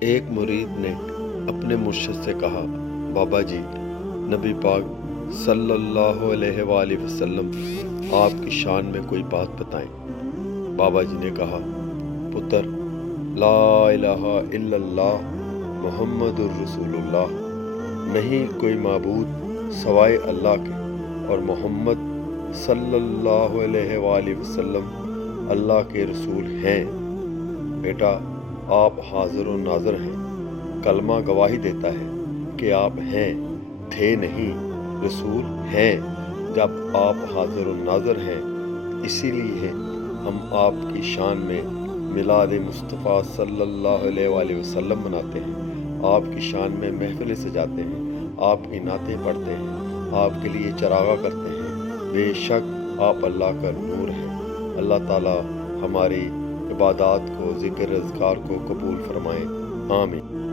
ایک مرید نے اپنے مرشد سے کہا، بابا جی، نبی پاک صلی اللہ علیہ وآلہ وسلم آپ کی شان میں کوئی بات بتائیں۔ بابا جی نے کہا، پتر، لا الہ الا اللہ محمد الرسول اللہ، نہیں کوئی معبود سوائے اللہ کے، اور محمد صلی اللہ علیہ وآلہ وسلم اللہ کے رسول ہیں۔ بیٹا، آپ حاضر و ناظر ہیں، کلمہ گواہی دیتا ہے کہ آپ ہیں، تھے نہیں، رسول ہیں۔ جب آپ حاضر و ناظر ہیں، اسی لیے ہم آپ کی شان میں میلاد مصطفیٰ صلی اللہ علیہ وآلہ وسلم مناتے ہیں، آپ کی شان میں محفلیں سجاتے ہیں، آپ کی نعتیں پڑھتے ہیں، آپ کے لیے چراغاں کرتے ہیں۔ بے شک آپ اللہ کا نور ہیں۔ اللہ تعالیٰ ہماری عبادات کو، ذکر اذکار کو قبول فرمائیں۔ آمین۔